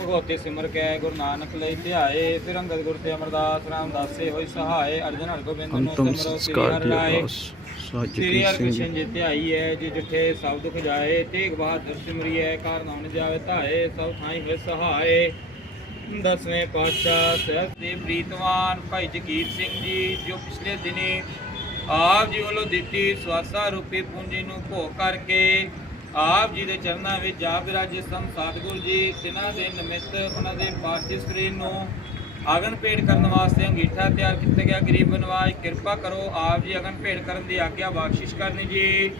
ਭਗਵਤੇ ਸਿਮਰ ਕੈ ਗੁਰੂ ਨਾਨਕ ਲਈ ਧਿਆਏ ਫਿਰ ਅੰਗਦ ਗੁਰ ਤੇ ਅਮਰਦਾਸ ਰਾਮਦਾਸੇ ਹੋਈ ਸਹਾਏ ਅਰਜਨ ਹਰ ਗੋਬਿੰਦ ਨੂੰ ਅੰਤਮ ਸਿਮਰੋ ਸ੍ਰੀ ਸੰਸਕਾਰ ਹਰਿ ਦੀ ਰਾਏ। ਸਿੰਘ ਹਰਿ ਜੀ। ਧਿਆਈ ਹੈ ਜੀ ਜਿਠੇ ਸਭ ਦੁਖ ਜਾਏ ਤੇਗ ਬਹਾਦਰ ਸਿਮਰਿਐ ਕਾਰਨ ਆਉਣ ਜਾਵੇ ਧਾਏ ਸਭ ਥਾਈ ਹੋਏ ਸਹਾਏ। ਦਸਵੇਂ ਪਾਤਸ਼ਾਹ ਸਹਿਬ ਦੇ ਪ੍ਰੀਤਵਾਨ ਭਾਈ ਜਗੀਰ ਸਿੰਘ ਜੀ ਜੋ ਪਿਛਲੇ ਦਿਨੀ ਆਪ ਜੀ ਵੱਲੋਂ ਦਿੱਤੀ ਸਵਾਸਾ ਰੂਪੀ ਪੂੰਜੀ ਨੂੰ ਭੋਗ ਕਰਕੇ ਆਪ ਜੀ ਦੇ ਚਰਨਾਂ ਵਿੱਚ ਜਾ ਬਿਰਾਜੇ ਸਨ ਸਤਿਗੁਰੂ ਜੀ, ਤਿਨਾਂ ਦੇ ਨਿਮਿਤ ਉਹਨਾਂ ਦੇ ਪਾਰਥਿਵ ਸਰੀਰ ਨੂੰ ਆਗਨ ਭੇਟ ਕਰਨ ਵਾਸਤੇ ਅੰਗੀਠਾ ਤਿਆਰ ਕੀਤਾ ਗਿਆ। ਗਰੀਬ ਨਵਾਜ, ਕਿਰਪਾ ਕਰੋ, ਆਪ ਜੀ ਅਗਨ ਭੇਟ ਕਰਨ ਦੀ ਆਗਿਆ ਬਖਸ਼ਿਸ਼ ਕਰਨੀ ਜੀ।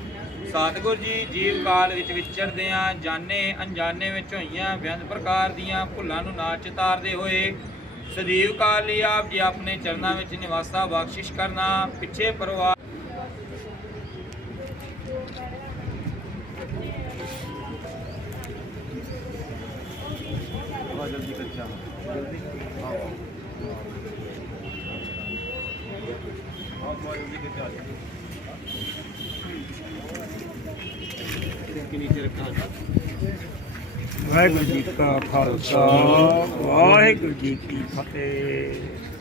ਸਤਿਗੁਰ ਜੀ, ਜੀਵ ਕਾਲ ਵਿੱਚ ਵਿਚਰਦੇ ਆ ਜਾਣੇ ਅਣਜਾਣੇ ਵਿੱਚ ਹੋਈਆਂ ਬੇਅੰਤ ਪ੍ਰਕਾਰ ਦੀਆਂ ਭੁੱਲਾਂ ਨੂੰ ਨਾ ਚਿਤਾਰਦੇ ਹੋਏ। ਸਦੀਵ ਕਾਲ ਲਈ ਆਪ ਜੀ ਆਪਣੇ ਚਰਨਾਂ ਵਿੱਚ ਨਿਵਾਸਾ ਬਖਸ਼ਿਸ਼ ਕਰਨਾ, ਪਿੱਛੇ ਪਰਵਾਹ ਜਲਦੀ ਕਰ ਚਾਹ ਜਲਦੀ ਆਓ ਆਓ ਜਲਦੀ ਕਰ ਚਾਹ ਕਿ ਨੀਚੇ ਰੱਖਾ ਵਾਹਿਗੁਰੂ ਜੀ ਕਾ ਖਾਲਸਾ, ਵਾਹਿਗੁਰੂ ਜੀ ਕੀ ਫਤਿਹ।